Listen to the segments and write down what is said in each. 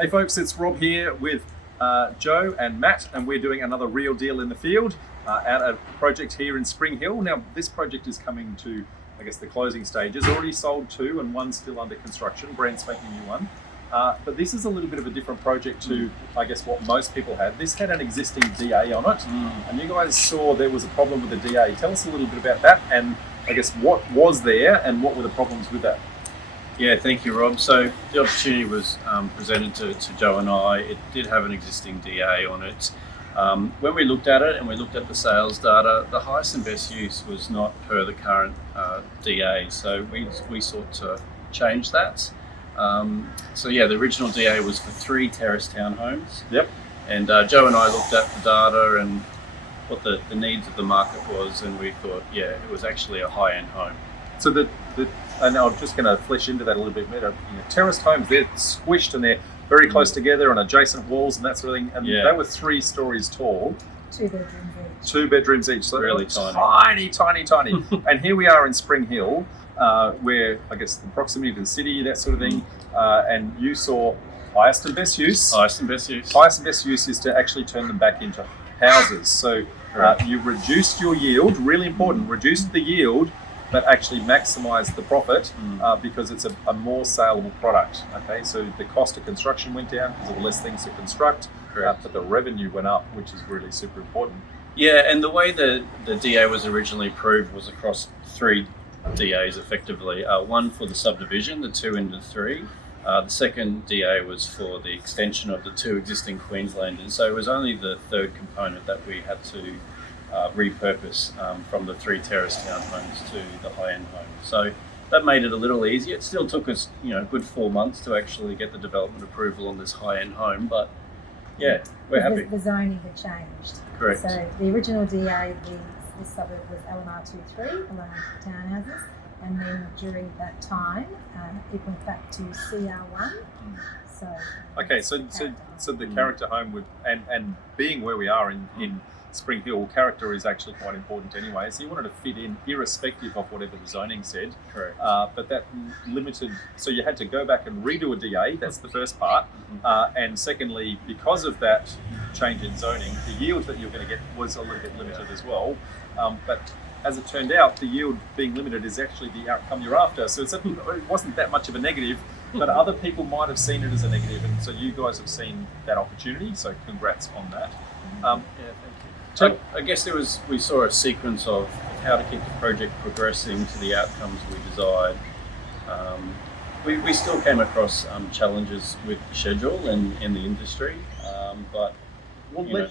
Hey folks, it's Rob here with Joe and Matt, and we're doing another real deal in the field at a project here in Spring Hill. Now this project is coming to, I guess, the closing stages. Already sold 2 and 1 still under construction, brand spanking new one. But this is a little bit of a different project to, I guess, what most people had. This had an existing DA on it, and you guys saw there was a problem with the DA. Tell us a little bit about that, and I guess what was there and what were the problems with that? Yeah, thank you, Rob. So the opportunity was presented to Joe and I. It did have an existing DA on it. When we looked at it and we looked at the sales data, the highest and best use was not per the current DA. So we sought to change that. So yeah, the original DA was for 3 terraced townhomes. Yep. And Joe and I looked at the data and what the needs of the market was, and we thought, yeah, it was actually a high-end home. So and I'm just going to flesh into that a little bit better. Terraced homes, they're squished and they're very close together on adjacent walls and that sort of thing. And they were 3 stories tall. 2 bedrooms each. 2 bedrooms each. So really tiny. Tiny. And here we are in Spring Hill, where I guess the proximity to the city, that sort of thing. And you saw highest and best use. Highest and best use. Highest and best use is to actually turn them back into houses. So you reduced your yield, really important, reduced the yield, but actually maximise the profit because it's a more saleable product. Okay, so the cost of construction went down because of the less things to construct, but the revenue went up, which is really super important. Yeah, and the way the DA was originally approved was across 3 DAs effectively. 1 for the subdivision, the 2 into 3. The second DA was for the extension of the 2 existing Queenslanders. So it was only the 3rd component that we had to repurpose from the 3 terraced townhomes to the high-end home. So that made it a little easier. It still took us, a good 4 months to actually get the development approval on this high-end home, but yeah, we're happy. The zoning had changed. Correct. So the original DA, the suburb was LMR 2-3, allowed townhouses, and then during that time, it went back to CR1. So okay, so the character home would, and being where we are in Spring Hill, character is actually quite important anyway. So you wanted to fit in irrespective of whatever the zoning said. Correct. But that limited, so you had to go back and redo a DA, that's the first part. And secondly, because of that change in zoning, the yield that you're going to get was a little bit limited as well. But as it turned out, the yield being limited is actually the outcome you're after. So it wasn't that much of a negative, but other people might have seen it as a negative. And so you guys have seen that opportunity. So congrats on that. Yeah, thank you. So I guess we saw a sequence of how to keep the project progressing to the outcomes we desired. We still came across challenges with the schedule and in the industry, but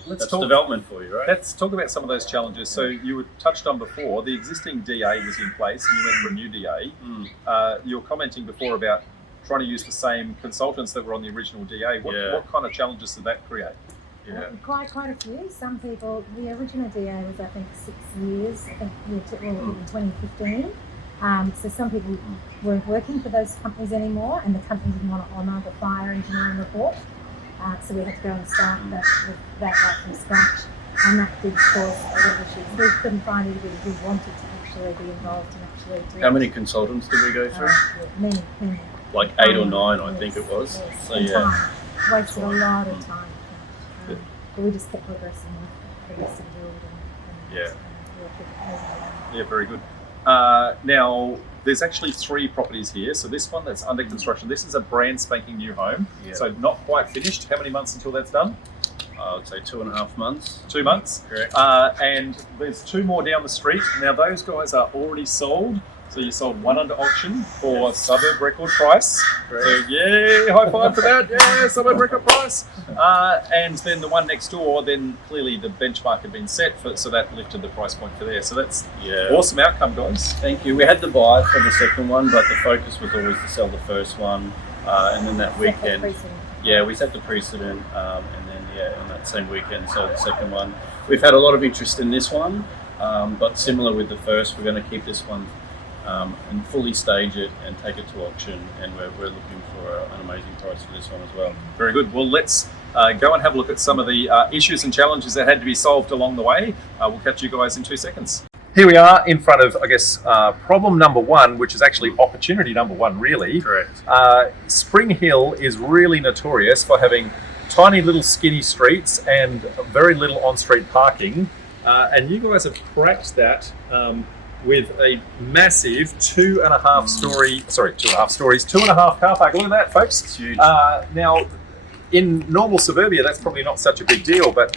let's talk development for you, right? Let's talk about some of those challenges. So you were touched on before, the existing DA was in place and you went for a new DA. You were commenting before about trying to use the same consultants that were on the original DA. What kind of challenges did that create? Yeah. Quite a few. Some people, the original DA was I think 6 years, I think in 2015. So some people weren't working for those companies anymore, and the company didn't want to honour the fire engineering report. So we had to go and start that right from scratch, and that did cause a lot of issues. We couldn't find anybody who wanted to actually be involved and actually do. How many consultants did we go through? Many. Like 8 or 9, I think it was. Yes. So time. Wasted a lot of time. But we just kept progressing with the build and Yeah, very good. Now, there's actually 3 properties here. So this one that's under construction, this is a brand spanking new home. Yeah. So not quite finished. How many months until that's done? I would say 2.5 months. 2 months? Correct. And there's 2 more down the street. Now those guys are already sold. So you sold 1 under auction for suburb record price. Correct. So yay, high five for that. Yeah, suburb record price. And then the one next door, then clearly the benchmark had been set for, so that lifted the price point for there. So that's awesome outcome, guys. Thank you. We had the buy for the second one, but the focus was always to sell the first one. And then that weekend, we set the precedent. And then on that same weekend, sold the second one. We've had a lot of interest in this one, but similar with the first, we're going to keep this one and fully stage it and take it to auction, and we're looking for an amazing price for this one as well. Very good. Well, let's go and have a look at some of the issues and challenges that had to be solved along the way. We'll catch you guys in 2 seconds. here we are in front of, I guess, problem number one, which is actually opportunity number one, really. Correct. Spring Hill is really notorious for having tiny little skinny streets and very little on-street parking. And you guys have cracked that with a massive 2.5 stories, 2.5 car park. Look at that, folks. It's huge. Now, in normal suburbia, that's probably not such a big deal, but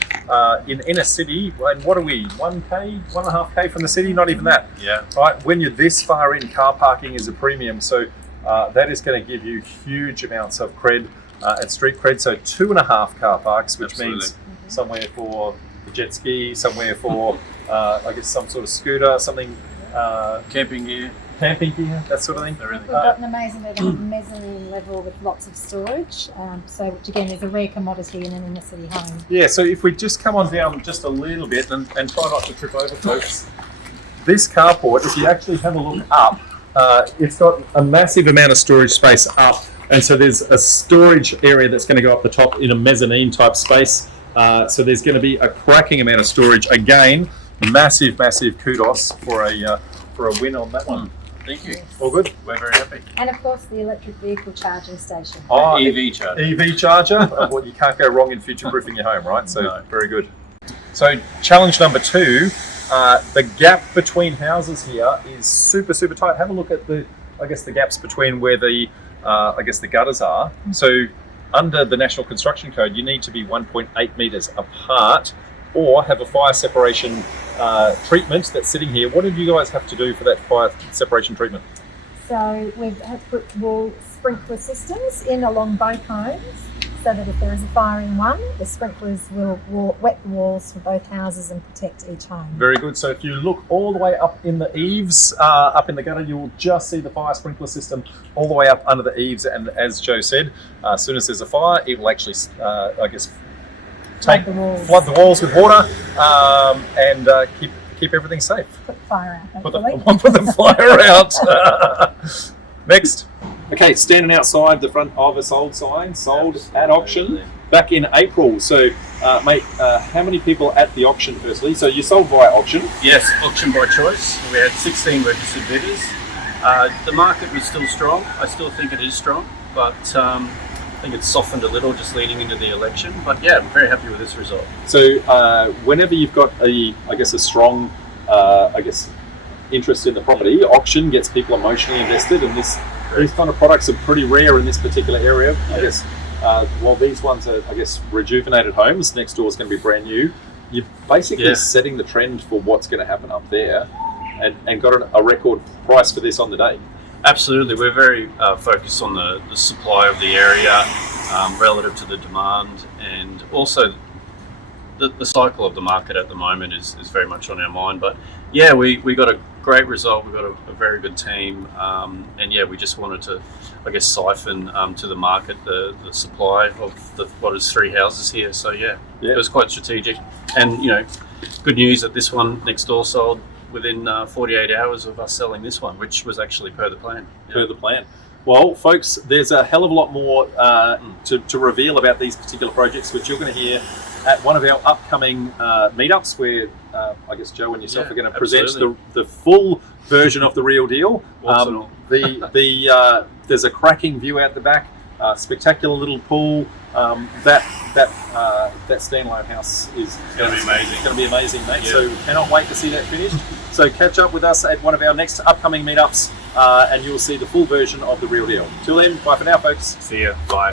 in inner city, and what are we, 1.5K from the city? Not even that. Yeah. Right? When you're this far in, car parking is a premium. So that is going to give you huge amounts of cred and street cred. So 2.5 car parks, which Absolutely. means somewhere for the jet ski, somewhere for, I guess, some sort of scooter, something. Camping gear. Camping gear, that sort of thing. Everything. We've got an amazing little mezzanine level with lots of storage, which again is a rare commodity in an inner city home. Yeah, so if we just come on down just a little bit and try not to trip over, folks. This carport, if you actually have a look up, it's got a massive amount of storage space up. And so there's a storage area that's going to go up the top in a mezzanine type space. So there's going to be a cracking amount of storage. Again, massive kudos for a win on that one. Thank you. All good? We're very happy. And of course the electric vehicle charging station. Oh, EV charger. EV charger. Well, you can't go wrong in future-proofing your home, right? So No. very good. So challenge number 2, the gap between houses here is super tight. Have a look at the gaps between where the gutters are. So under the National Construction Code, you need to be 1.8 metres apart or have a fire separation treatment that's sitting here. What did you guys have to do for that fire separation treatment? So we've had to put wall sprinkler systems in along both homes so that if there is a fire in one, the sprinklers will wet the walls for both houses and protect each home. Very good. So if you look all the way up in the eaves, up in the gutter, you'll just see the fire sprinkler system all the way up under the eaves. And as Joe said, as soon as there's a fire, it will actually, flood the walls with water and keep everything safe. Put the fire out, Put hopefully. the fire out. Next. Okay, standing outside the front of a sold sign, sold at auction Absolutely. back in April. So, mate, how many people at the auction firstly? So you sold via auction. Yes, auction by choice. We had 16 registered bidders. The market was still strong. I still think it is strong, but I think it's softened a little just leading into the election. But yeah, I'm very happy with this result. So whenever you've got a strong, interest in the property, auction gets people emotionally invested, and these kind of products are pretty rare in this particular area. I guess while these ones are, rejuvenated homes, next door is going to be brand new. You're basically setting the trend for what's going to happen up there, and got a record price for this on the day. Absolutely, we're very focused on the supply of the area relative to the demand, and also the cycle of the market at the moment is very much on our mind. But yeah, we got a great result. We've got a very good team, and yeah, we just wanted to, siphon to the market the supply of what is 3 houses here. So yeah, it was quite strategic, and good news that this one next door sold within 48 hours of us selling this one, which was actually per the plan. Per the plan. Well, folks, there's a hell of a lot more to reveal about these particular projects, which you're going to hear at one of our upcoming meetups, where Joe and yourself are going to present the full version of the real deal. There's a cracking view out the back, spectacular little pool. That standalone house is going to be amazing. It's going to be amazing, mate. Yeah. So cannot wait to see that finished. So catch up with us at one of our next upcoming meetups, and you'll see the full version of the real deal. Till then, bye for now, folks. See ya. Bye.